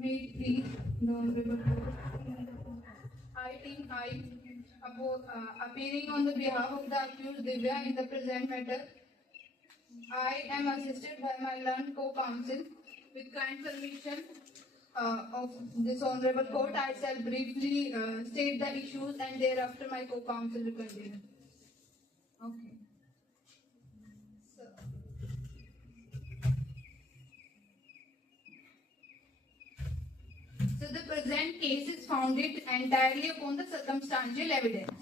May it please the Honorable Court. I think I, appearing on the behalf of the accused Divya in the present matter, I am assisted by my learned co-counsel. With kind permission of this Honorable Court, I shall briefly state the issues and thereafter my co-counsel will continue. Okay. So the present case is founded entirely upon the circumstantial evidence.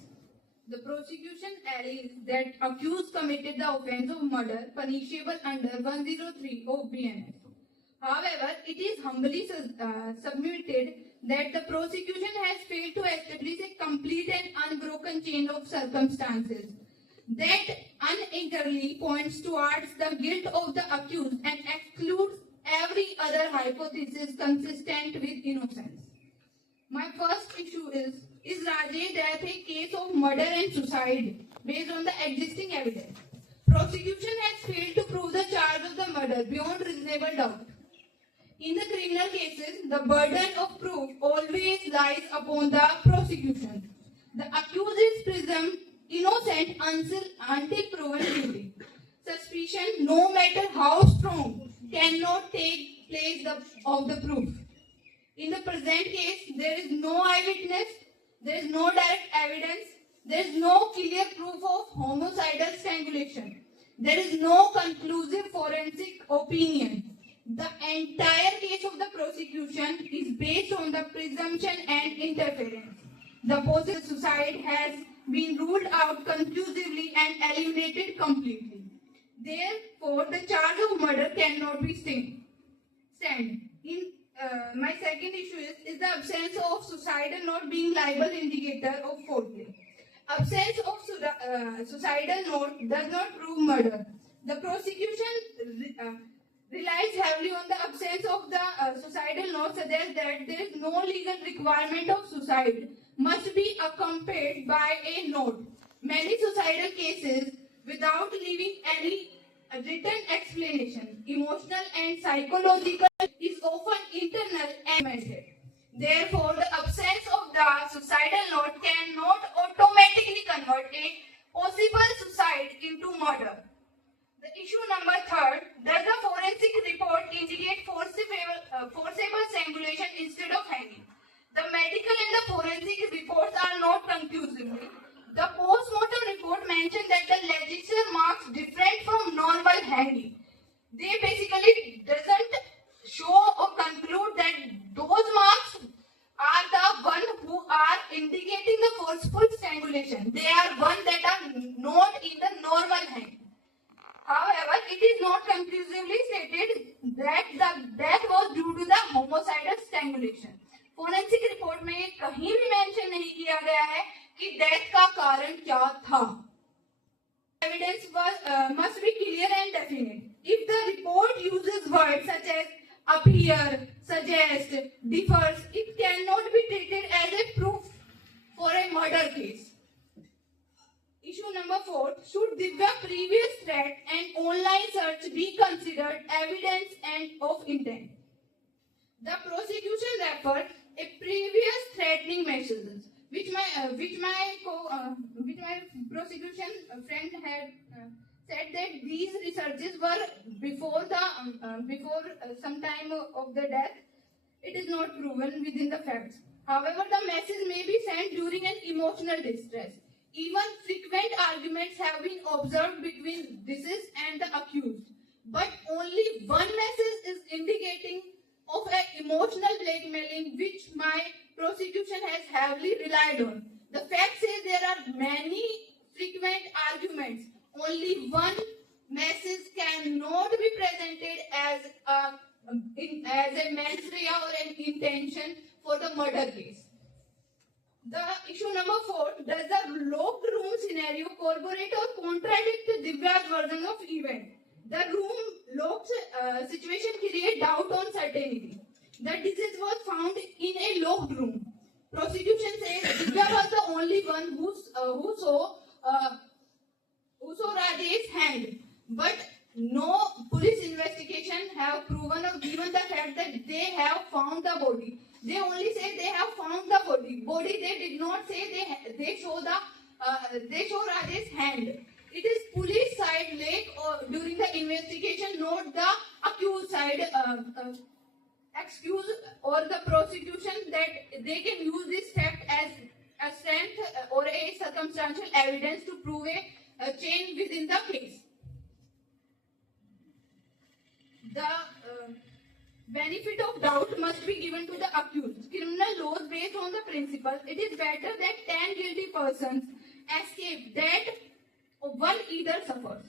The prosecution alleges that accused committed the offence of murder punishable under 103 of BNS. However, it is humbly submitted that the prosecution has failed to establish a complete and unbroken chain of circumstances that unequally points towards the guilt of the accused and excludes every other hypothesis consistent with innocence. My first issue is Rajesh death a case of murder and suicide based on the existing evidence? Prosecution has failed to prove the charge of the murder beyond reasonable doubt. In the criminal cases, the burden of proof always lies upon the prosecution. The accused is presumed innocent until proven guilty. Suspicion, no matter how strong, cannot take place of the proof. In the present case, there is no eyewitness, there is no direct evidence, there is no clear proof of homicidal strangulation. There is no conclusive forensic opinion. The entire case of the prosecution is based on the presumption and interference. The possible suicide has been ruled out conclusively and eliminated completely. Therefore, the charge of murder cannot be stand. My second issue is the absence of suicidal note being liable indicator of foul play. Absence of suicidal note does not prove murder. The prosecution relies heavily on the absence of the suicidal note, suggests that there is no legal requirement of suicide must be accompanied by a note. Many suicidal cases without leaving any written explanation, emotional and psychological, is often internal and mental. Therefore, the absence of the suicidal note cannot automatically convert a possible suicide into murder. The issue number third, does the forensic report indicate forcible strangulation instead of hanging? The medical and the forensic reports are not conclusively. The post-mortem report mentioned that the legislature marks different from normal hanging. They basically doesn't show or conclude that those marks are the one who are indicating the forceful strangulation. They are one that are not in the normal hanging. However, it is not conclusively stated that the death was due to the homicidal strangulation. Forensic report में कहीं भी mention नहीं किया गया है कि death का कारण क्या था. Evidence must be clear and definite. If the report uses words such as appear, suggest, differs, it cannot be treated as a proof for a murder case. Issue number 4. Should Divya previous threat and online search be considered evidence and of intent? The prosecution referred a previous threatening messages, which my prosecution friend had said that these researches were before some time of the death. It is not proven within the facts. However, the message may be sent during an emotional distress. Even frequent arguments have been observed between deceased and the accused, but only one message is indicating of an emotional blackmailing, which my prosecution has heavily relied on. The fact says there are many frequent arguments. Only one message cannot be presented as a mens rea or an intention for the murder case. The issue number 4, does the locked room scenario corroborate or contradict Divya's version of event? The room locked situation creates doubt on certainty. The disease was found in a locked room. Prosecution says Divya was the only one who saw Rajesh's hand, but no police investigation have proven or given the fact that they they have found the body. They only say they have found the body. They did not say they show Rajesh's hand. It is police side late during the investigation, not the accused side excuse or the prosecution that they can use this fact as a strength or a circumstantial evidence to prove a chain within the case. The benefit of doubt must be given to the accused. Criminal laws based on the principle, it is better that 10 guilty persons escape that one either suffers.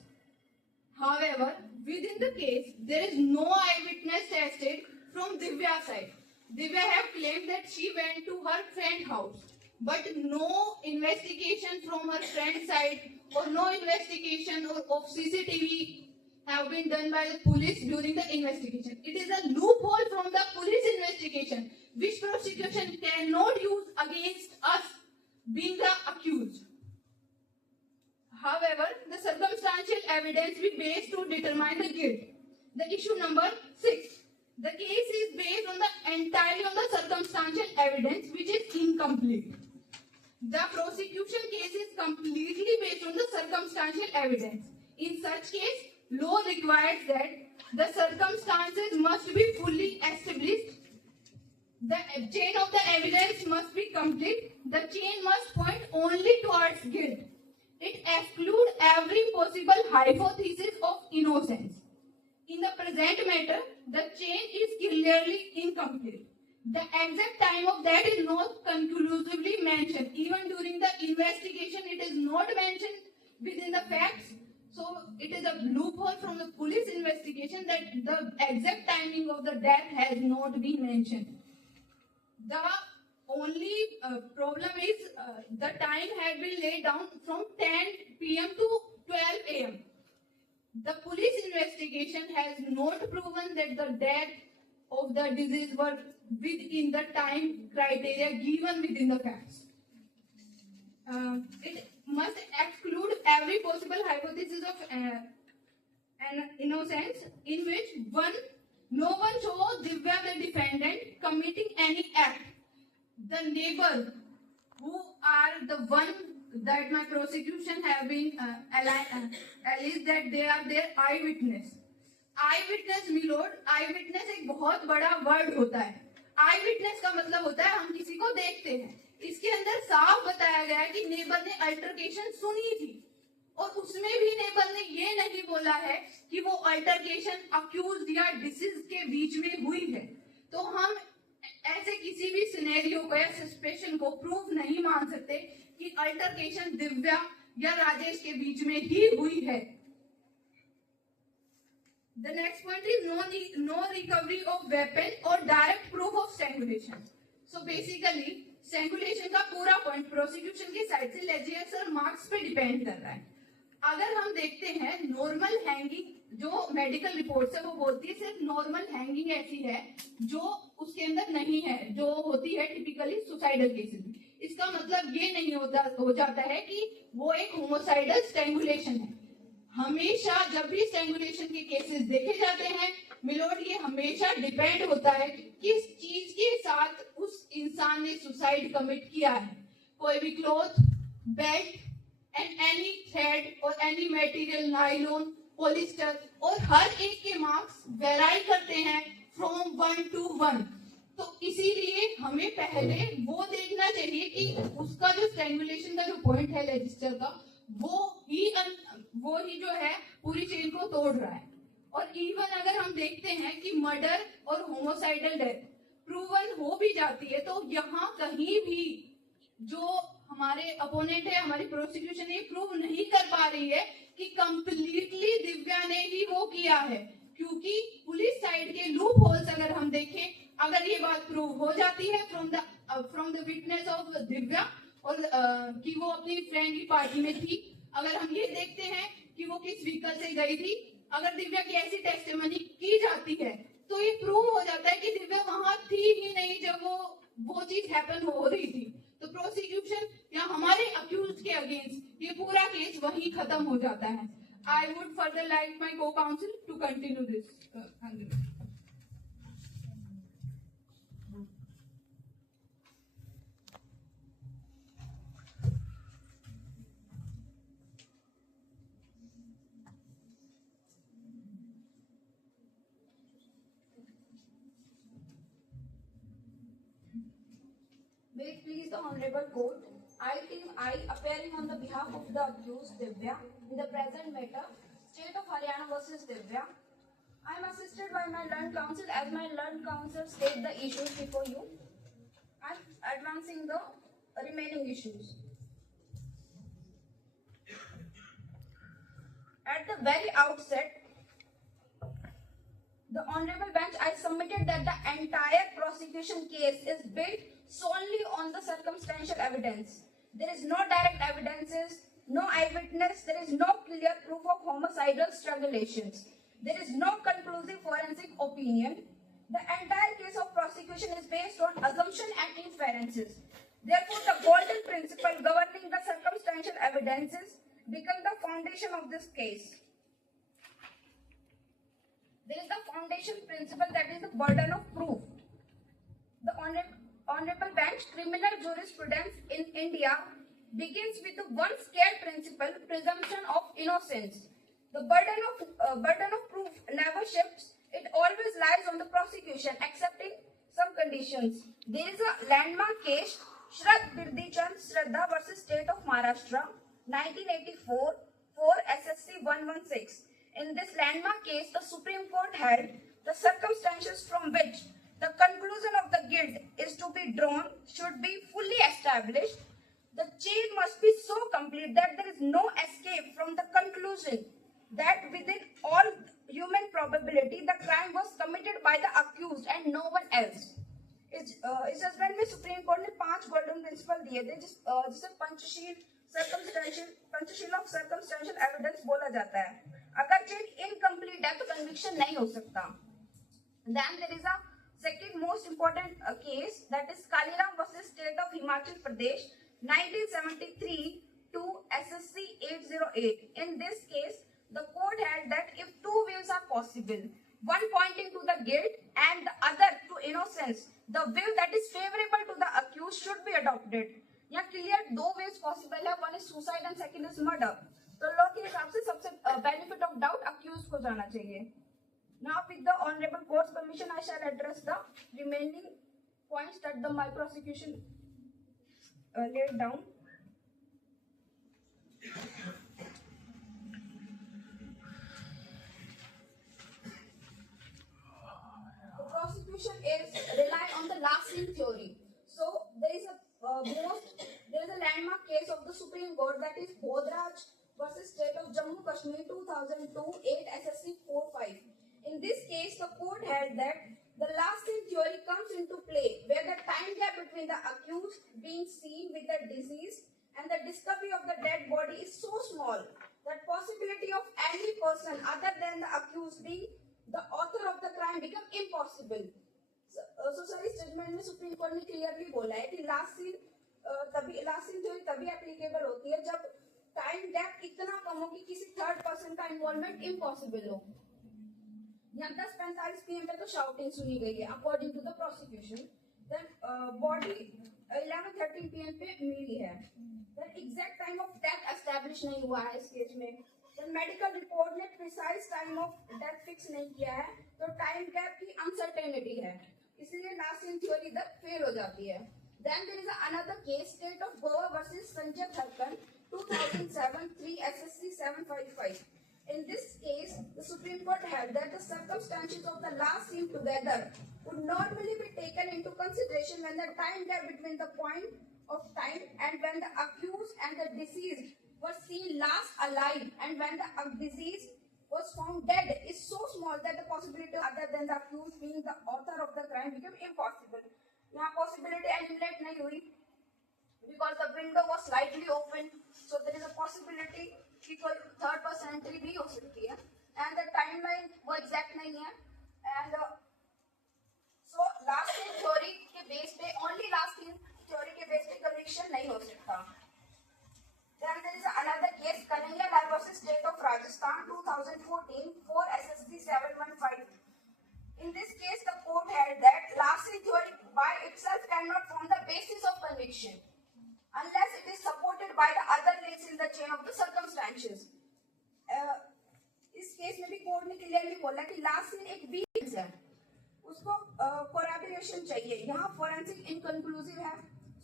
However, within the case, there is no eyewitness tested from Divya's side. Divya have claimed that she went to her friend's house, but no investigation from her friend's side or no investigation of CCTV have been done by the police during the investigation. It is a loophole from the police investigation which prosecution cannot use against us being the accused. However, the circumstantial evidence we base to determine the guilt. The issue number 6. The case is based on the entirely on the circumstantial evidence which is incomplete. The prosecution case is completely based on the circumstantial evidence. In such case, law requires that the circumstances must be fully established. The chain of the evidence must be complete. The chain must point only towards guilt. It excludes every possible hypothesis of innocence. In the present matter, the chain is clearly incomplete. The exact time of that is not conclusively mentioned. Even during the investigation, it is not mentioned within the facts. So it is a loophole from the police investigation that the exact timing of the death has not been mentioned. The only problem is the time had been laid down from 10 p.m. to 12 a.m. The police investigation has not proven that the death of the disease were within the time criteria given within the facts. It must exclude every possible hypothesis of an innocence in which no one saw Divya the defendant committing any act. The neighbor who are the one that my prosecution have been alleged that they are their eyewitness. Eyewitness milord, eyewitness एक बहुत बड़ा word होता है. Eyewitness का मतलब होता है हम किसी को देखते हैं. इसके अंदर साफ बताया गया है कि नेबर ने अल्टरकेशन सुनी थी और उसमें भी नेबर ने ये नहीं बोला है कि वो अल्टरकेशन अक्यूज्ड या डिसीज के बीच में हुई है. तो हम ऐसे किसी भी सिनेरियो को या सस्पेशन को प्रूव नहीं मान सकते कि अल्टरकेशन दिव्या या राजेश के बीच में ही हुई है. The next point is no recovery of weapon or direct proof of strangulation. So basically strangulation का पूरा पॉइंट प्रोसिक्यूशन की साइड से लेजियस और मार्क्स पे डिपेंड कर रहा है. अगर हम देखते हैं नॉर्मल हैंगिंग जो मेडिकल रिपोर्ट है वो बोलती है सिर्फ नॉर्मल हैंगिंग ऐसी है जो उसके अंदर नहीं है, जो होती है टिपिकली सुसाइडल केसेस. इसका मतलब ये नहीं हो जाता है कि वो एक होमोसाइडल स्ट्रैंगुलेशन है. हमेशा जब भी स्ट्रैंगुलेशन के केसेस देखे जाते हैं मिलोड, ये हमेशा डिपेंड होता है किस चीज के साथ उस इंसान ने सुसाइड कमिट किया है. कोई भी cloth, belt and any thread और एनी मटेरियल, नायलॉन, पॉलिस्टर, और हर एक के मार्क्स वेराई करते हैं फ्रॉम 1 to 1. तो इसीलिए हमें पहले वो देखना चाहिए कि उसका जो स्ट्रैंगुलेशन का जो पॉइंट है रजिस्टर का वो ही जो है पूरी चेन को तोड़ रहा है. और इवन अगर हम देखते हैं कि मर्डर और होमोसाइडल डेथ प्रूवन हो भी जाती है तो यहाँ कहीं भी जो हमारे अपोनेंट है, हमारी प्रोसिक्यूशन ये प्रूव नहीं कर पा रही है कि कंप्लीटली दिव्या ने ही वो किया है, क्योंकि पुलिस साइड के लूप होल्स अगर हम देखें, अगर ये बात प्रूव हो जाती है from the witness of Divya और कि वो अपनी फ्रेंड की पार्टी में थी, अगर हम ये देखते हैं कि वो किस व्हीकल से गई थी, अगर दिव्या की ऐसी टेस्टिमनी की जाती है तो ये प्रूव हो जाता है कि दिव्या वहां थी ही नहीं जब वो चीज हैपन हो रही थी. तो प्रोसिक्यूशन या हमारे अक्यूज्ड के अगेंस्ट ये पूरा केस वहीं खत्म हो जाता है. I would further like my co counsel to continue this. Please the Honorable Court, I, Team I, appearing on the behalf of the accused Divya in the present matter, State of Haryana versus Divya. I am assisted by my learned counsel. As my learned counsel state the issues before you, I am advancing the remaining issues. At the very outset, the Honorable Bench, I submitted that the entire prosecution case is built solely on the circumstantial evidence. There is no direct evidences, no eyewitness, there is no clear proof of homicidal strangulations. There is no conclusive forensic opinion. The entire case of prosecution is based on assumption and inferences. Therefore, the golden principle governing the circumstantial evidences become the foundation of this case. There is the foundation principle, that is the burden of proof. The Honorable Bench, criminal jurisprudence in India begins with the one scale principle, presumption of innocence. The burden of proof never shifts. It always lies on the prosecution, excepting some conditions. There is a landmark case, Shrad Birdi Chand Shraddha versus State of Maharashtra, 1984, 4 SSC 116. In this landmark case, the Supreme Court held the circumstances from which the conclusion of the guilt is to be drawn should be fully established. The chain must be so complete that there is no escape from the conclusion that within all human probability the crime was committed by the accused and no one else. इस judgement में supreme court ने 5 golden principle दिए थे जिसे Panchsheel of circumstantial evidence बोला जाता है. अगर चेक इनकम्प्लीट है तो कन्विक्शन नहीं हो सकता. Then there is a second most important case, that is Kaliram versus State of Himachal Pradesh, 1973 to SSC 808. In this case, the court held that if two views are possible, one pointing to the guilt and the other to innocence, the view that is favorable to the accused should be adopted. यहाँ clear 2 ways possible है, one is suicide and second is murder. तो law के हिसाब से सबसे benefit of doubt accused को जाना चाहिए. Now, with the Honorable Court's permission, I shall address the remaining points that my prosecution laid down. The prosecution is relying on the last seen theory. So there is a landmark case of the Supreme Court, that is Bodhraj versus State of Jammu Kashmir 2002 8 SSC 45. In this case, the court held that the last seen theory comes into play where the time gap between the accused being seen with the disease and the discovery of the dead body is so small that possibility of any person other than the accused being the author of the crime become impossible. So sir, इस judgement में supreme court ने clearly बोला है कि last scene theory तभी applicable होती है जब टाइम गैप इतना कम हो कि किसी थर्ड पर्सन का इन्वॉल्वमेंट इम्पॉसिबल हो. यहाँ 10:45 PM पे तो शाउटिंग सुनी गई है according to the prosecution. Then body 11:13 PM पे मिली है. Then exact time of death establish नहीं हुआ है इस केस में. देन मेडिकल रिपोर्ट ने precise time of death fix नहीं किया है, तो टाइम गैप की अनसर्टेनिटी है, इसलिए लास्ट सीन थ्योरी इधर फेल हो जाती है. Then there is another case, state of Goa versus Sanjay Tharkan 2007 3 SSC 755. In this case, the Supreme Court held that the circumstances of the last seen together would normally be taken into consideration when the time gap between the point of time and when the accused and the deceased were seen last alive and when the deceased was found dead is so small that the possibility other than the accused being the author of the crime became impossible. यहाँ possibility eliminate नहीं हुई because the window was slightly open, so there is a possibility कि कोई third person entry भी हो सकती है. And the timeline वो एग्जैक्ट नहीं है. And so last scene theory के बेस पे, ओनली लास्ट सीन थ्योरी के बेस पे कन्विक्शन नहीं हो सकता. Then there is another case, Kanhaiya Lal versus state of Rajasthan 2014 4 SSC 715. In this case, the court held that last seen theory by itself cannot form the basis of conviction unless it is supported by the other links in the chain of the circumstances. इस case में भी court ने clearly बोला कि last scene एक week है, उसको collaboration चाहिए. यहाँ फोरेंसिक इनकंक्लूसिव है,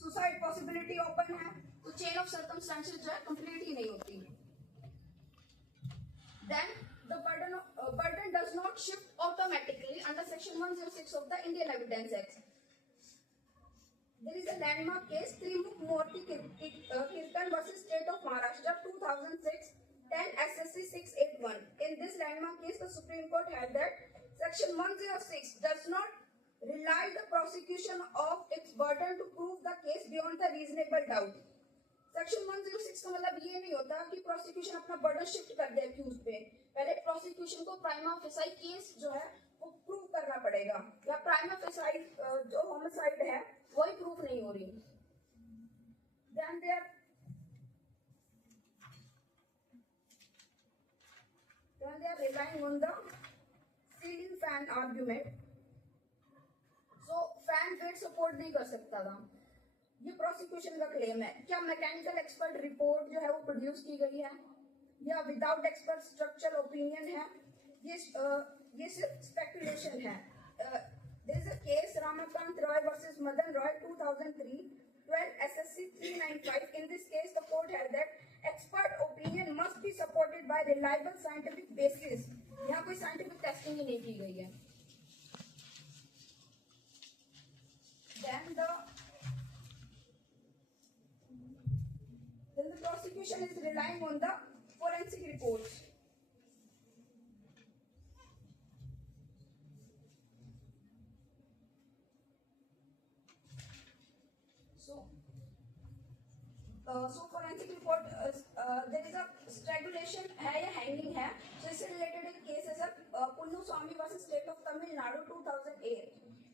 सुसाइड पॉसिबिलिटी ओपन है, तो चेन ऑफ सर्कमस्टेंसेस जो है कंप्लीट ही नहीं होती. Then the burden does not shift automatically under section 106 of the Indian Evidence Act. There is a landmark case, Trimukh Murthy Kirtan versus State of Maharashtra 2006, 10 SSC 681. In this landmark case, the Supreme Court held that section 106 does not rely the prosecution of its burden to prove the case beyond the reasonable doubt. Section 106 का मतलब ये नहीं होता कि prosecution अपना burden shift कर दे accused पे. पहले प्रोसिक्यूशन को प्राइमा फेसाई केस जो है वो प्रूव करना पड़ेगा, या प्राइमा फेसाई जो होमिसाइड है वही प्रूफ नहीं हो रही. Then they are relying on the ceiling fan argument. So fan weight support नहीं कर सकता था, ये प्रोसिक्यूशन का क्लेम है. क्या मैकेनिकल एक्सपर्ट रिपोर्ट जो है वो प्रोड्यूस की गई है, या विदाउट एक्सपर्ट स्ट्रक्चरल ओपिनियन है, ये सिर्फ स्पेकुलेशन है. There is a case Ramakant Roy versus Madan Roy 2003, 12 SSC 395. In this case, the court held that expert opinion must be supported by reliable scientific basis. यहाँ कोई scientific testing ही नहीं की गई है. Then the prosecution is relying on the forensic reports. So forensic report, there is a strangulation है या hanging है. So इससे related एक case है sir, Punnu Swamy versus State of Tamil Nadu 2008.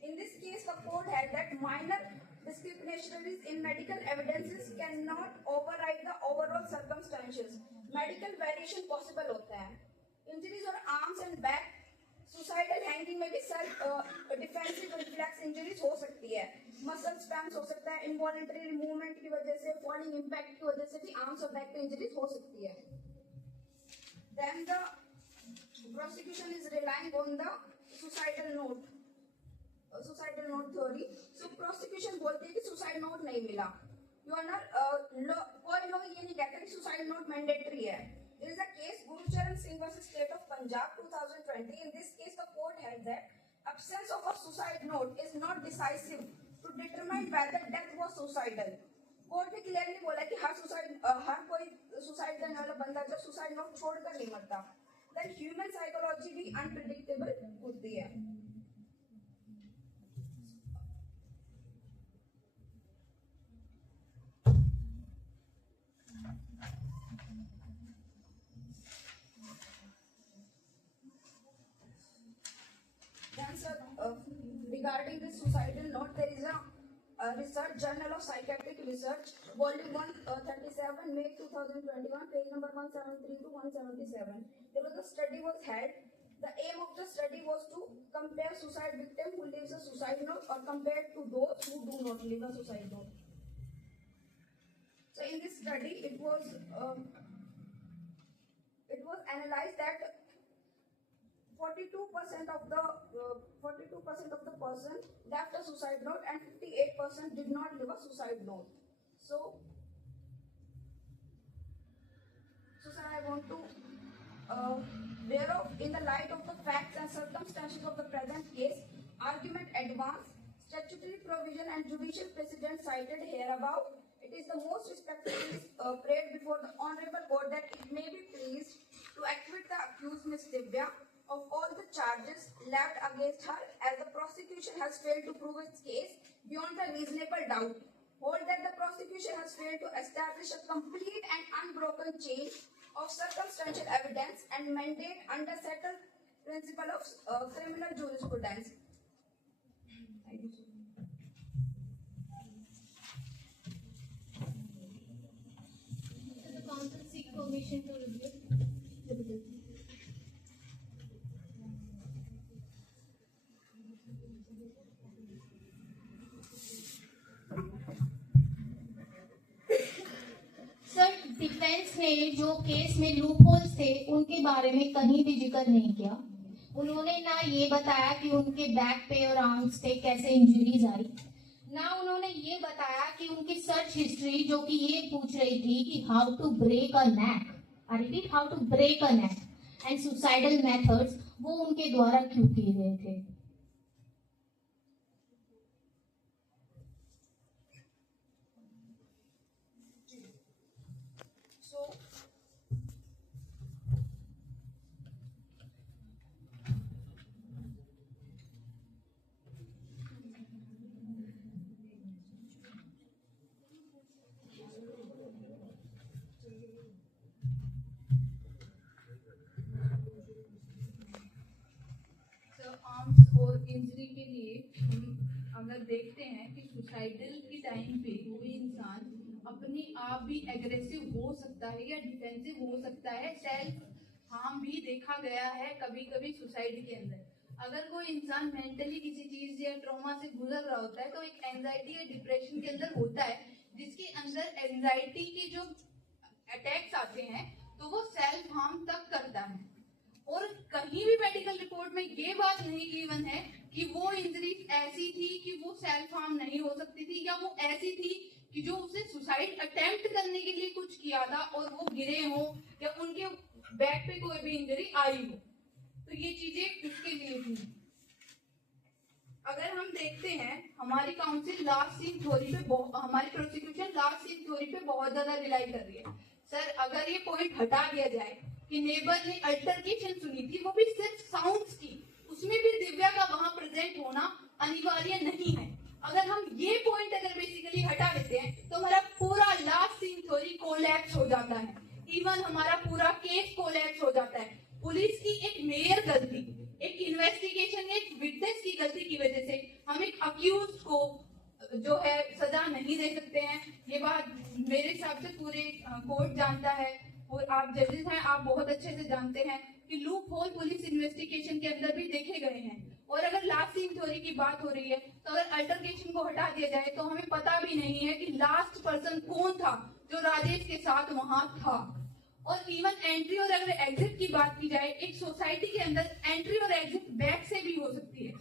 In this case, the court held that minor discrepancies in medical evidences cannot override the overall circumstances. Medical variation possible होता है. Injuries on arms and back, suicidal hanging में भी self defensive reflex injuries हो सकती है. Muscle spasms हो सकता है. Involuntary movement की वजह से, falling impact की वजह से भी arms और back पे injuries हो सकती है. Then the prosecution is relying on the suicidal note theory. So prosecution बोलते हैं कि suicide note नहीं मिला. Your Honor, कोई लोग ये नहीं कहते कि suicide note mandatory है. There is a case Gurucharan Singh versus State of Punjab 2020. In this case, the court held that absence of a suicide note is not decisive to determine whether death was suicidal. Court ने clearly बोला कि हर कोई suicide करने वाला बंदा जब suicide note छोड़कर नहीं मरता. Then human psychology भी unpredictable होती है. Regarding the suicidal note, there is a research journal of psychiatric research, volume 137, May 2021, page number 173 to 177. There was a study was held. The aim of the study was to compare suicide victim who leaves a suicide note or compared to those who do not leave a suicide note. So in this study, it was analyzed that 42% of the person left a suicide note and 58% did not leave a suicide note. So sir, I want to whereof in the light of the facts and circumstances of the present case, argument advanced, statutory provision and judicial precedent cited here above, it is the most respectfully prayed before the Honorable Court that it may be pleased to acquit the accused Ms. Divya of all the charges left against her, as the prosecution has failed to prove its case beyond a reasonable doubt. Hold that the prosecution has failed to establish a complete and unbroken chain of circumstantial evidence and mandate under settled principle of criminal jurisprudence. Thank you. The counsel seek permission to review. Sir, defence ने जो case में loop holes थे उनके बारे में कहीं भी जिक्र नहीं किया. उन्होंने ना ये बताया कि उनके बैक पे और आर्म्स पे कैसे इंजरीज आई, ना उन्होंने ये बताया कि उनकी सर्च हिस्ट्री जो कि ये पूछ रही थी कि how to break a neck, I repeat, how to break a neck and suicidal methods, वो उनके द्वारा क्यों किए गए थे। So, आर्म्स और इंजरी के लिए हम अगर देखते हैं कि सुसाइडल के टाइम पे कोई इंसान अपने आप भी एग्रेसिव हो सकता है या डिफेंसिव हो सकता है। सेल्फ हार्म भी देखा गया है कभी कभी सुसाइड के अंदर। अगर कोई इंसान मेंटली किसी चीज या ट्रॉमा से गुजर रहा होता है तो एक एंजाइटी या डिप्रेशन के अंदर होता है, जिसके अंदर एंजाइटी के जो अटैक्स आते हैं तो वो सेल्फ हार्म तक करता है। और कहीं भी मेडिकल रिपोर्ट में ये बात नहीं गिवन है कि वो इंजरी ऐसी थी कि वो सेल्फ हार्म नहीं हो सकती थी, या वो ऐसी थी कि जो उसने सुसाइड अटेम्प्ट करने के लिए कुछ किया था और वो गिरे हो या उनके बैक पे कोई भी इंजरी आई हो। तो ये चीजें उसके लिए थी। अगर हम देखते हैं हमारी काउंसिल लास्ट सीन थ्योरी पे हमारी प्रोसिक्यूशन लास्ट सीन थ्योरी पे बहुत ज्यादा रिलाई कर रही है। सर अगर ये पॉइंट हटा दिया जाए कि नेबर ने अल्टरकेशन सुनी थी, वो भी सिर्फ साउंड्स की, उसमें भी दिव्या का वहां प्रेजेंट होना अनिवार्य नहीं है। अगर हम ये पॉइंट अगर बेसिकली हटा देते हैं तो हमारा पूरा लास्ट सीन थ्योरी कोलैप्स हो जाता है। इवन हमारा पूरा केस कोलैप्स हो जाता है। पुलिस की एक मेयर गलती, एक इन्वेस्टिगेशन, एक विटनेस की गलती की वजह से हम एक अक्यूज को जो है सजा नहीं दे सकते हैं। ये बात मेरे हिसाब से पूरे कोर्ट जानता है और आप जजेस हैं, आप बहुत अच्छे से जानते हैं कि लूप होल पुलिस इन्वेस्टिगेशन के अंदर भी देखे गए हैं। और अगर लास्ट सीन थ्योरी की बात हो रही है तो अगर अल्टरकेशन को हटा दिया जाए तो हमें पता भी नहीं है कि लास्ट पर्सन कौन था जो राजेश के साथ वहां था। और इवन एंट्री और अगर एग्जिट की बात की जाए, एक सोसाइटी के अंदर एंट्री और एग्जिट बैक से भी हो सकती है,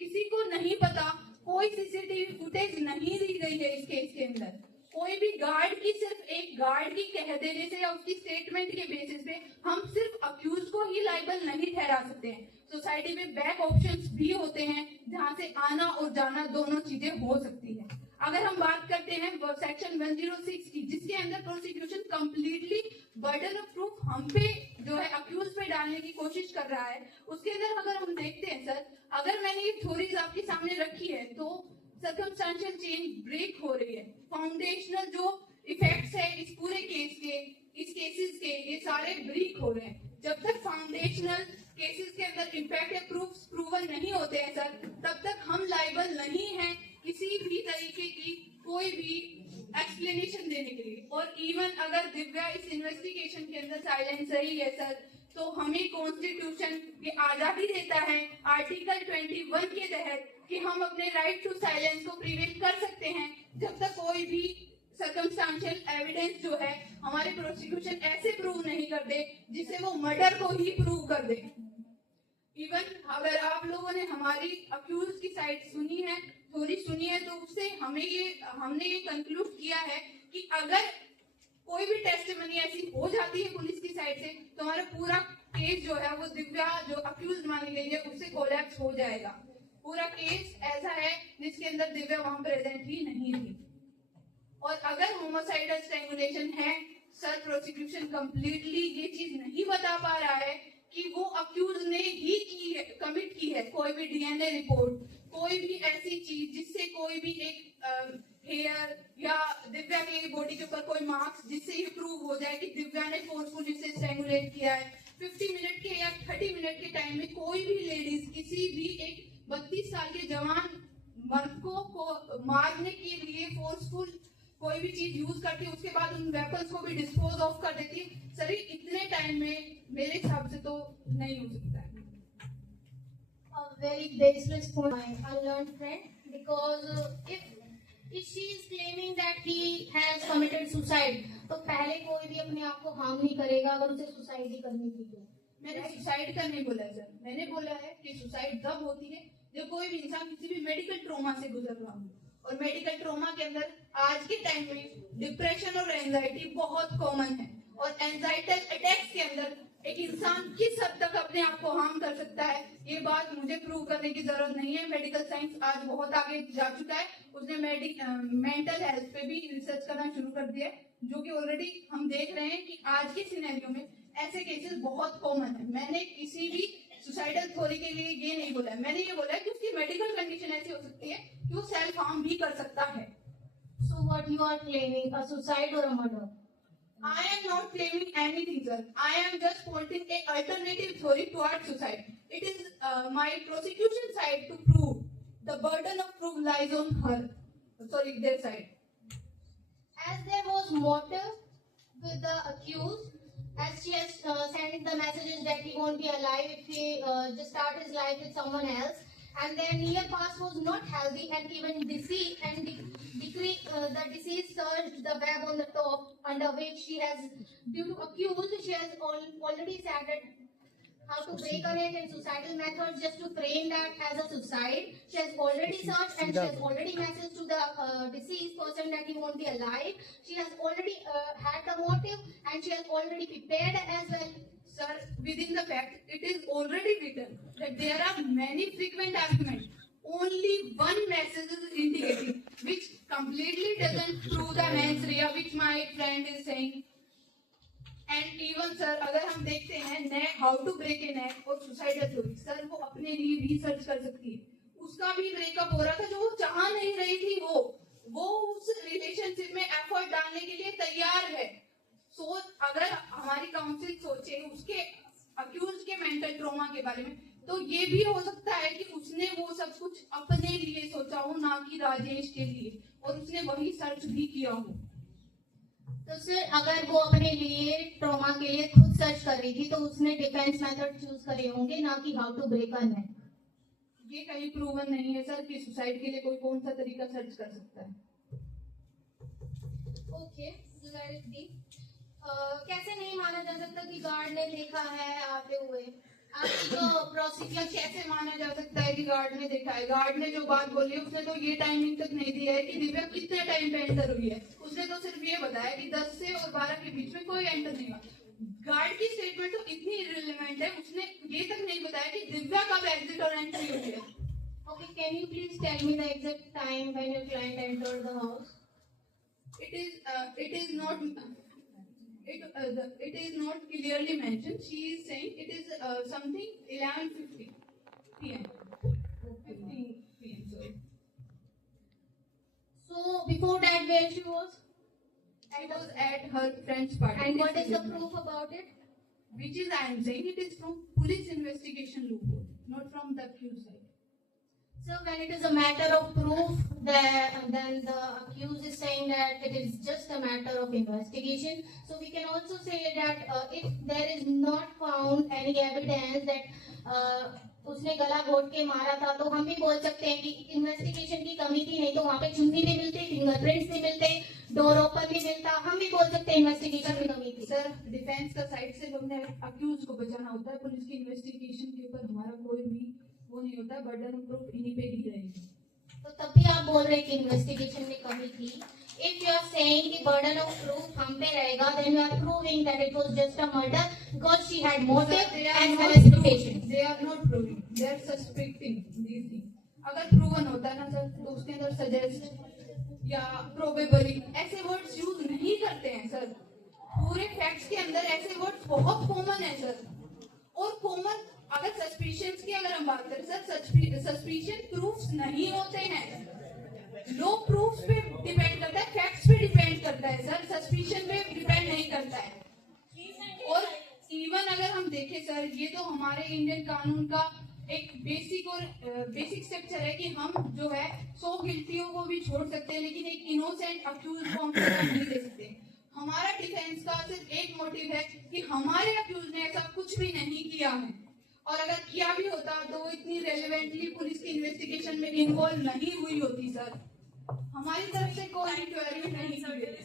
किसी को नहीं पता। कोई सीसीटीवी फुटेज नहीं दी गई है इस केस के अंदर। कोई भी गार्ड की, सिर्फ एक गार्ड की कह देने से या उसकी स्टेटमेंट के बेसिस पे हम सिर्फ अक्यूज को ही लाइबल नहीं ठहरा सकते हैं। सोसाइटी में बैक ऑप्शंस भी होते हैं जहां से आना और जाना दोनों चीजें हो सकती है। अगर हम बात करते हैं सेक्शन 106 की, जिसके अंदर prosecution completely burden of proof हम पे जो है अक्यूज पे डालने की कोशिश कर रहा है, उसके अंदर अगर हम देखते हैं सर, अगर मैंने ये थ्योरीज आपके सामने रखी है तो सर्कमस्टेंशियल चेन ब्रेक हो रही है। फाउंडेशनल जो इफेक्ट्स है इस पूरे केस के, इस केसेस के, ये सारे ब्रेक हो रहे हैं। जब तक फाउंडेशनल केसेस के अंदर इम्पैक्ट या प्रूफ प्रूवन नहीं होते हैं सर, तब तक हम लाइबल नहीं हैं किसी भी तरीके की कोई भी एक्सप्लेनेशन देने के लिए। और इवन अगर दिव्या इस इन्वेस्टिगेशन के अंदर साइलेंस रही है सर, तो हमें कॉन्स्टिट्यूशन ये आजादी देता है आर्टिकल 21 के तहत कि हम अपने राइट टू साइलेंस को प्रिवेल कर सकते हैं जब तक कोई भी सर्कमस्टेंशियल एविडेंस जो है हमारे प्रोसिक्यूशन ऐसे प्रूव नहीं कर दे जिससे वो मर्डर को ही प्रूव कर दे। इवन अगर आप लोगों ने हमारी अक्यूज की साइड सुनी है, थोड़ी सुनी है, तो उससे हमने ये कंक्लूड किया है कि अगर कोई भी टेस्टिमनी ऐसी हो जाती है पुलिस की साइड से तो हमारा पूरा केस जो है वो दिव्या जो अक्यूज मानी गई है उससे कोलैप्स हो जाएगा। पूरा केस ऐसा है जिसके अंदर दिव्या वहां प्रेजेंट ही नहीं थी। और अगर होमोसाइडल स्ट्रैंगुलेशन है सर, प्रोसिक्यूशन कंप्लीटली ये चीज नहीं बता पा रहा है कि वो अक्यूज ने ही की है, कमिट की है। कोई भी डीएनए रिपोर्ट, कोई भी ऐसी चीज जिससे कोई भी एक हेयर या दिव्या के बॉडी के ऊपर कोई मार्क्स जिससे ये प्रूव हो जाए कि दिव्या ने फोर्सफुली से स्ट्रैंगुलेट किया है। 50 मिनट के या 30 मिनट के टाइम में कोई भी लेडीज किसी भी एक 32 साल के जवान मर्द को मारने के लिए फोर्सफुल कोई भी चीज यूज करती है, उसके बाद उन वेपन्स को भी डिस्पोज ऑफ कर देती है। सर इतने टाइम में मेरे हिसाब से तो नहीं हो सकता है। A very baseless point, my unlearned friend, because if she is claiming that he has committed suicide, तो पहले कोई भी अपने आप को हार्म नहीं करेगा अगर उसे सुसाइड ही करनी थी तो। मैंने सुसाइड का नहीं बोला सर, मैंने बोला है कि सुसाइड तब होती है जब कोई भी इंसान किसी भी मेडिकल ट्रॉमा से गुजर रहा हो। और मेडिकल ट्रॉमा के अंदर आज के टाइम में डिप्रेशन और एंजाइटी बहुत कॉमन है, और एंजाइटल अटैक्स के अंदर एक इंसान किस हद तक अपने आप को हार्म कर सकता है, ये बात मुझे प्रूव करने की जरूरत नहीं है। मेडिकल साइंस आज बहुत आगे जा चुका है, उसने मेंटल हेल्थ पे भी रिसर्च करना शुरू कर दिया है, जो कि ऑलरेडी हम देख रहे हैं कि आज के सिनेरियो में ऐसे केसेस बहुत कॉमन है। मैंने किसी भी सुसाइडल थ्योरी के लिए ये नहीं बोला है, मैंने ये बोला है कि उसकी मेडिकल कंडीशन ऐसी हो सकती है कि वो सेल्फ हार्म भी कर सकता है। So what you are claiming, a suicide or a murder? I am not claiming anything, sir. I am just pointing an alternative theory towards suicide. It is my prosecution side to prove. The burden of proof lies on her. Sorry, their side. As there was motive with the accused, as she has sent the messages that he won't be alive if he just start his life with someone else, and their near past was not healthy and even deceased, and the deceased searched the web on the top, under which she has, due to accused, she has already started how to break on it and suicidal methods just to frame that as a suicide. She has already searched and she has already messaged to the deceased person that he won't be alive. She has already had the motive and she has already prepared as well. Sir, within the fact, it is already written that there are many frequent arguments. Only one message is indicating, which completely doesn't prove the mens rea which my friend is saying. And even sir, अगर हम देखते हैं how to break ए नेक और suicidal theory, sir वो अपने लिए भी search कर सकती है। उसका भी ब्रेकअप हो रहा था, जो वो चाह नहीं रही थी, वो उस रिलेशनशिप में एफर्ट डालने के लिए तैयार है। सो अगर हमारी काउंसिल सोचे उसके अक्यूज के मेंटल ट्रॉमा के बारे में, तो ये भी हो सकता है कि उसने वो सब कुछ अपने लिए सोचा हो, ना कि राजेश के लिए, और उसने वही सर्च भी किया हो। तो सर, अगर वो अपने लिए ट्रॉमा के लिए खुद सर्च कर रही थी, तो उसने डिफेंस मेथड चूज करे होंगे, ना कि हाउ टू ब्रेक अ नेक। ये कहीं प्रूवन नहीं है सर कि सुसाइड के लिए कोई कौन सा तरीका सर्च कर सकता है। Okay, let it be. कैसे नहीं माना जा सकता कि गार्ड ने देखा है आते हुए? तो प्रोसिक्यूशन कैसे माना जा सकता है कि गार्ड ने देखा है? गार्ड ने जो बात बोली उसने तो ये टाइमिंग तक नहीं दिया है कि दिव्या कितने टाइम पे एंटर हुई है। उसने तो सिर्फ ये बताया कि 10 से और 12 के बीच में कोई एंटर नहीं हुआ। गार्ड की स्टेटमेंट तो इतनी इररिलेवेंट है, उसने ये तक नहीं बताया कि दिव्या कब एग्जिट और एंट्री हुई है। Okay, can you please tell me the exact time when your client entered the house? It is not clearly mentioned. She is saying it is something 11:50 p.m. 15 p.m. Sorry. So before that, where she was? I was at her friend's party. And what is the proof about it? Which is, I am saying, it is from police investigation loophole, not from the accused side. So when it is a matter of proof, then the accused is saying that it is just a matter of investigation. So we can also say that if there is not found any evidence that उसने गला घोट के मारा था, तो हम भी बोल सकते हैं कि इन्वेस्टिगेशन की कमी थी। नहीं तो वहाँ पे चुन्नी भी मिलती, फिंगरप्रिंट्स भी मिलते, डोर ओपन भी मिलता, हम भी बोल सकते हैं इन्वेस्टिगेशन की कमी थी। सर, डिफेंस का साइड से हमने अक्यूज को बचाना होता है, पुलिस की इन्वेस्टिगेशन के ऊपर हमारा कोई भी वो नहीं होता, बर्डन ऑफ प्रूफ इन्हीं पे ही रहेगी। तो तब भी आप बोल रहे हैं कि इन्वेस्टिगेशन में कमी थी। If you are saying कि burden of proof हम पे रहेगा, then you are proving that it was just a murder because she had motive and justification. They are not proving, they are suspecting these things. अगर proven होता है ना sir, तो उसके अंदर सजेस्ट या प्रोबेबली ऐसे वर्ड्स यूज नहीं करते हैं सर। पूरे फैक्ट्स के अंदर ऐसे वर्ड्स बहुत कॉमन है सर। और कॉमन अगर सस्पिशंस की अगर हम बात करें सर, सस्पिशन प्रूफ्स नहीं होते हैं, लो प्रूफ्स पे डिपेंड करता है, फैक्ट्स पे डिपेंड करता है सर, सस्पिशन पे डिपेंड नहीं करता है। और इवन अगर हम देखें सर, ये तो हमारे इंडियन कानून का एक बेसिक स्ट्रक्चर है कि हम जो है 100 गिल्टियों को भी छोड़ सकते हैं, लेकिन एक इनोसेंट अक्यूज को हम सजा नहीं दे सकते। हमारा डिफेंस का सिर्फ एक मोटिव है कि हमारे अक्यूज ने ऐसा कुछ भी नहीं किया है, और अगर किया भी होता तो वो इतनी रेलेवेंटली पुलिस की इन्वेस्टिगेशन में इन्वॉल्व नहीं हुई होती सर। हमारी तरफ से कोई इंक्वायरी नहीं की गई।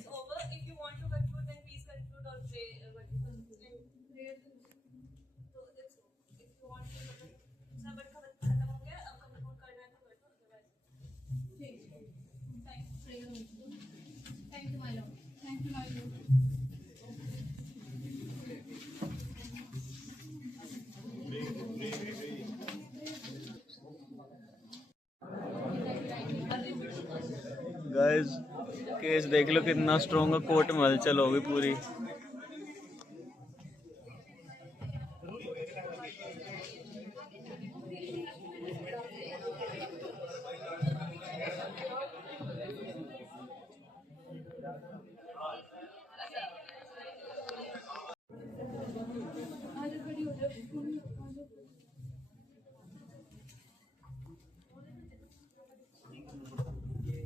गाइस केस देख लो कितना स्ट्रॉन्ग है, कोर्ट में हलचल होगी पूरी।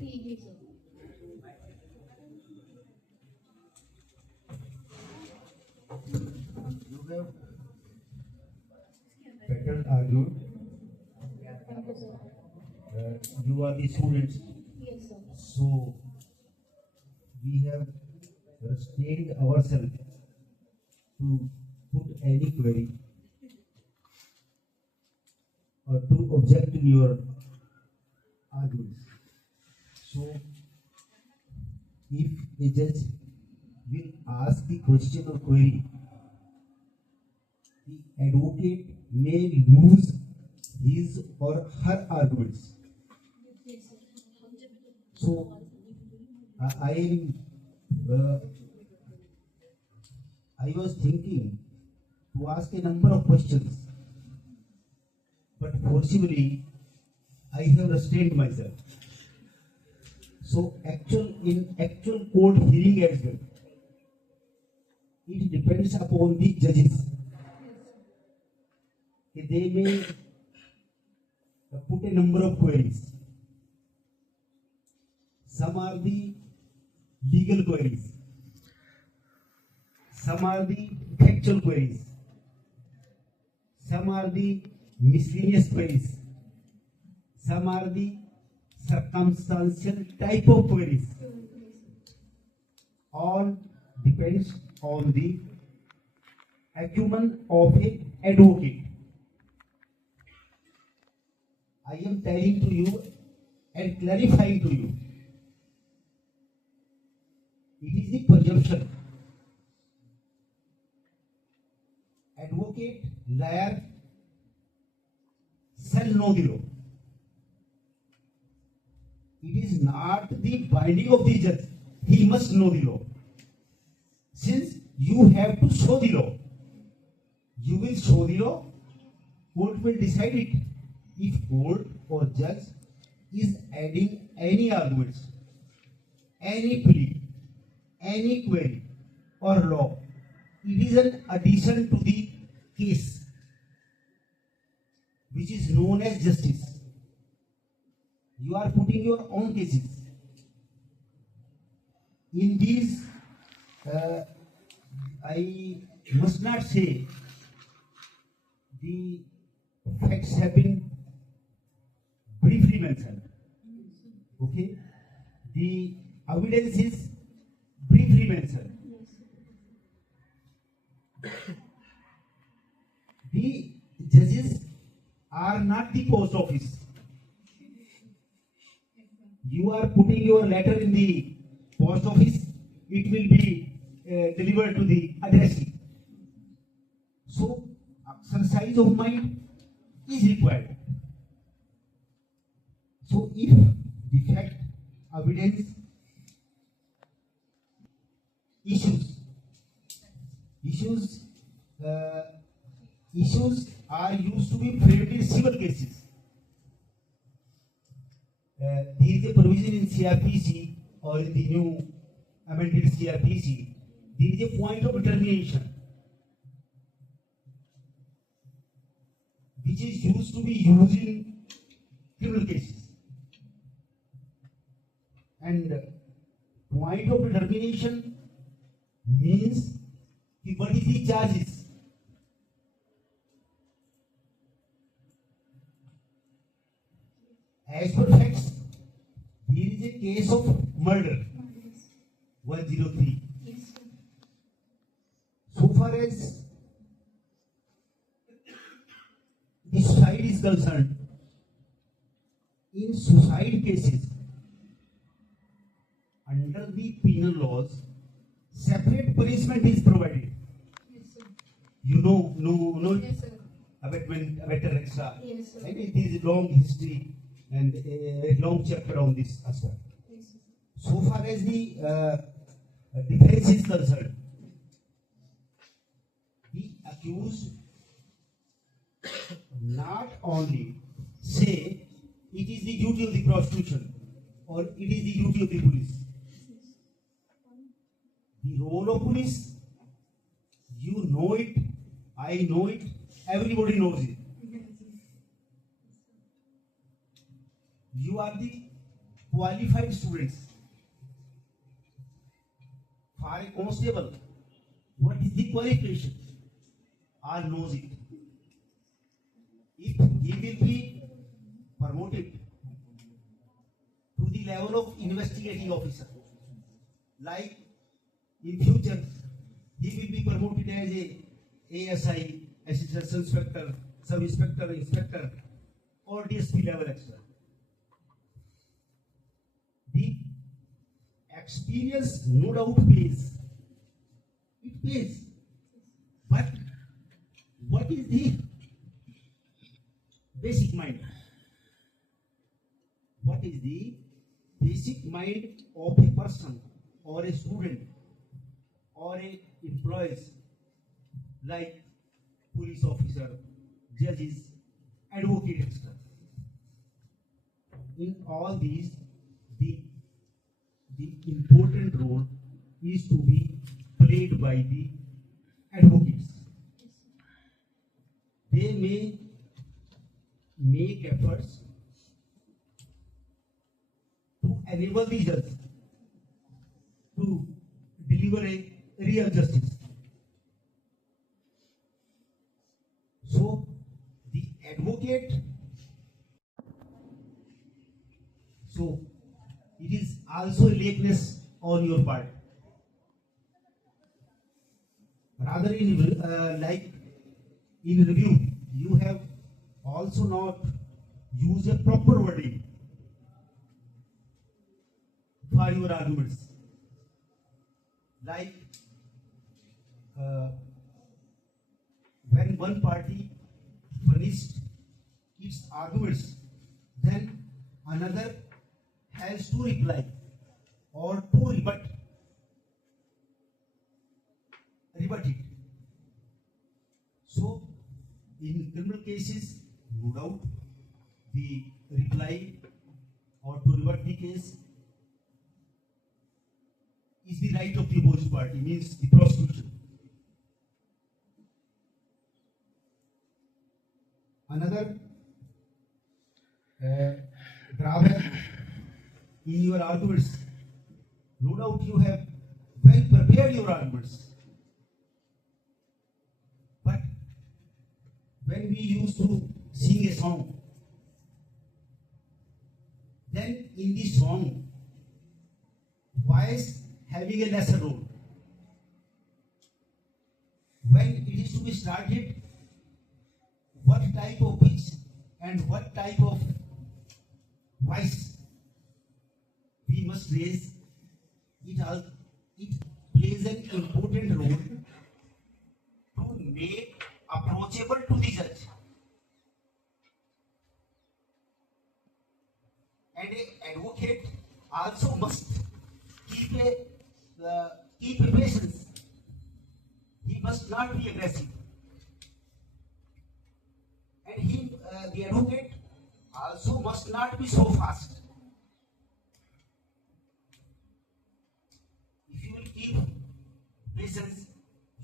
ठीक है sir. You have better argued. Thank you sir. You are the students, yes sir. so we have restrained ourselves to put any query or to object in your arguments. So, if a judge will ask the question or query, the advocate may lose his or her arguments. Yes sir. So, I was thinking to ask a number of questions, but forcibly I have restrained myself. So, in actual court hearing as well, it depends upon the judges. They may put a number of queries. Some are the legal queries, some are the factual queries, some are the miscellaneous queries, some are the circumstantial type of queries. All depends on the acumen of a advocate. I am telling to you and clarifying to you. It is the presumption. Advocate, liar shall know the law. It is not the binding of the judge. He must know the law. Since you have to show the law, you will show the law. Court will decide it. If court or judge is adding any arguments, any plea, any query or law, it is an addition to the case, which is known as justice. You are putting your own cases. In these, I must not say the facts have been briefly mentioned. Okay? The evidence is briefly mentioned. The judges are not the post office. You are putting your letter in the post office, it will be delivered to the addressee. So, exercise of mind is required. So, if the fact, evidence, issues are used to be framed in civil cases. There is a provision in CRPC or in the new amended CRPC. There is a point of determination which is used to be used in criminal cases. And point of determination means what is the charges. As per facts, there is a case of murder, 103. Yes, sir. So far as the suicide is concerned, in suicide cases, under the penal laws, separate punishment is provided. Yes, sir. You know Yes, sir. abatement extra. Yes, sir. And it is a long history and a long chapter on this aspect. Yes, sir. so far as the defense is concerned, the accused not only say it is the duty of the prosecution or it is the duty of the police. The role of police, you know it, I know it, everybody knows it. You are the qualified students. For a constable, what is the qualification? All knows it. If he will be promoted to the level of investigating officer, like in future, he will be promoted as a ASI, assistant inspector, sub-inspector, inspector, or DSP level extra. The experience no doubt pays. It pays. But what is the basic mind? What is the basic mind of a person or a student or a employees like police officer, judges, advocate, etc. In all these, the important role is to be played by the advocates. They may make efforts to enable the judge to deliver a real justice. So, the advocate, so it is also a lateness on your part. Rather, like in review, you have also not used a proper wording for your arguments. Like when one party finished its arguments, then another has to reply or to rebut it. So, in criminal cases, no doubt, the reply or to rebut the case is the right of the opposing party, means the prosecution. Another drawback in your arguments, no doubt you have well prepared your arguments. But when we used to sing a song, then in the song, voice having a lesser role. When it is to be started, what type of pitch and what type of voice we must raise, it plays an important role to make approachable to the judge. And an advocate also must keep patience. He must not be aggressive. And the advocate also must not be so fast. If you will keep patience,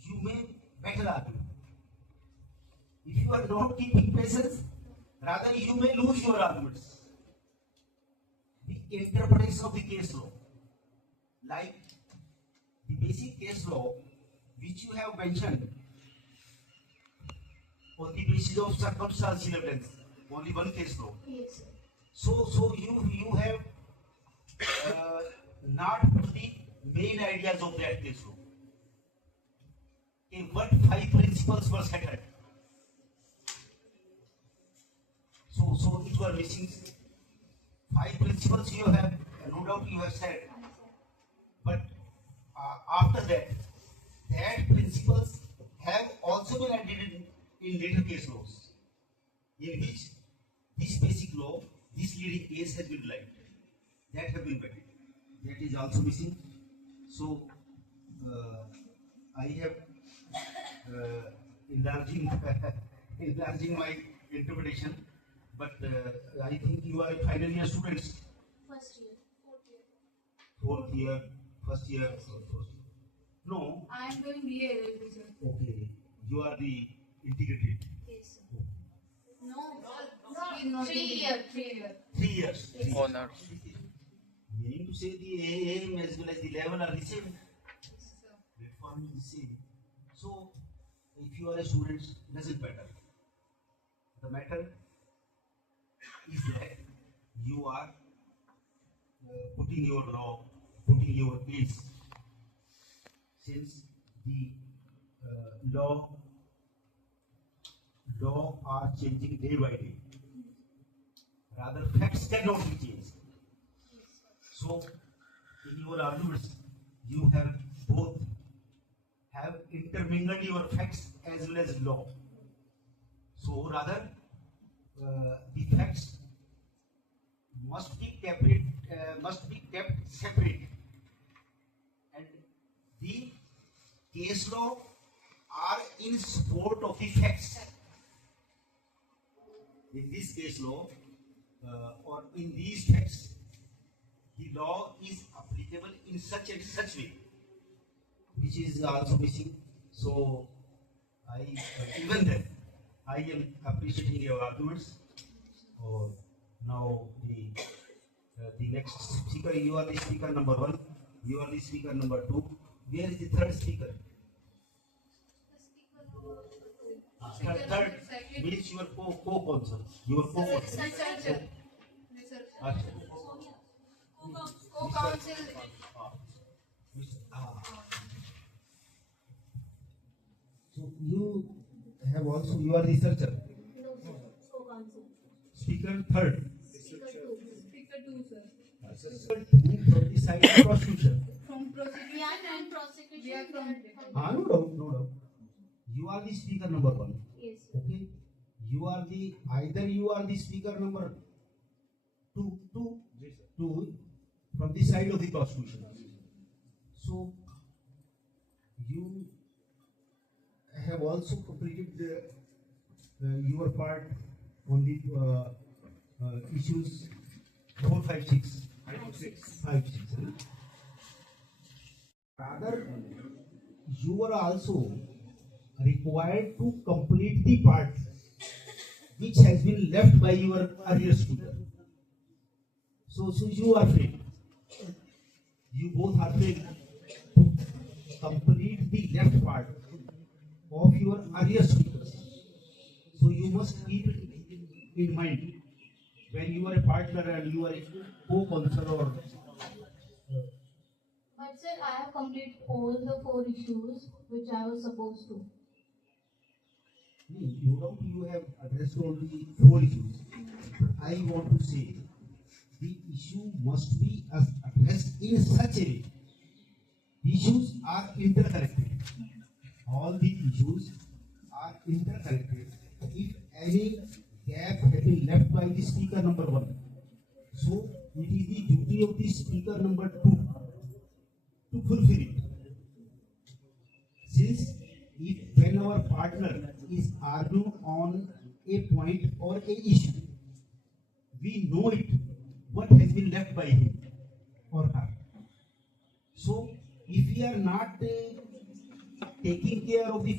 you may better argue. If you are not keeping patience, rather you may lose your arguments. The interpretation of the case law, like the basic case law which you have mentioned on the basis of circumstantial evidence, only one case law. Yes, sir. So you have not put the main ideas of that case law. In what 5 principles were scattered? So it were missing 5 principles you have, no doubt you have said. But after that principles have also been added in later case laws, in which this basic law, this leading case has been light, that have been vetted. that is also missing. So I have enlarging enlarging my interpretation, but I think you are final year students, First year. fourth year, first year, fourth year. No, I am doing BA LLB, sir. okay, you are the integrated. Yes, sir. No, he is not 3 in year. 3 year. 3 years. Yes. Honor. Meaning to say the aim as well as the level are the same. Sir. Platform is the same. So, if you are a student, doesn't matter. The matter is that you are putting your law, putting your case. Since the law are changing day by day. Rather, facts cannot be changed. So, in your arguments, you have both have intermingled your facts as well as law. So, rather, the facts must be kept separate, and the case law are in support of the facts. In this case law, or in these facts, the law is applicable in such and such way, which is also missing. So, even then, I am appreciating your arguments. Or now the next speaker, you are the speaker number 1, you are the speaker number 2. Where is the third speaker? Third means your co-counsel. Your co-counsel. Researcher. Acha. Co-counsel. So you have also, you are researcher. No, sir. Co-counsel. Speaker third. Speaker 2. Speaker 2, sir. Speaker 2 from the side of prosecution. From We are prosecution from prosecution. we are from No doubt, no doubt. You are the speaker number 1. Yes, sir. Okay. You are the, either you are the speaker number 2 from the side of the prosecution. So you have also completed your part on the issues 4, 5, 6. 5, 6. Rather, you are also required to complete the part which has been left by your earlier speaker. So you are free. You both are free to complete the left part of your earlier speakers. So you must keep it in mind when you are a partner and you are a co-counsel or But sir, I have completed all the 4 issues which I was supposed to. you have addressed all the 4 issues. I want to say the issue must be addressed in such a way. Issues are interconnected. All the issues are interconnected. If any gap has been left by the speaker number 1, so it is the duty of the speaker number 2 to fulfill it. Since when our partner is arguing on a point or a issue, we know it, what has been left by him or her. So, if we are not taking care of the